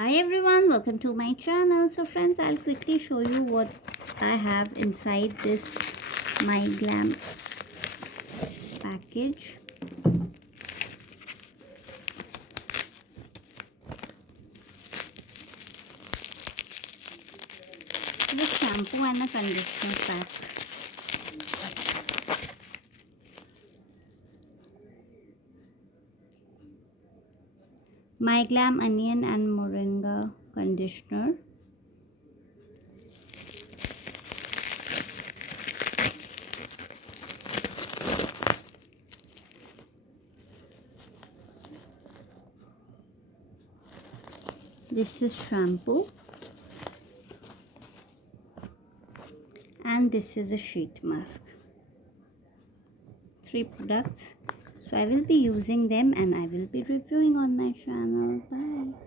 Hi everyone, welcome to my channel. So friends, I'll quickly show you what I have inside this my glamm package. This shampoo and a conditioner pack. My glamm onion and moringa conditioner. This is shampoo. And this is a sheet mask. 3 products. So I will be using them and I will be reviewing on my channel. Bye.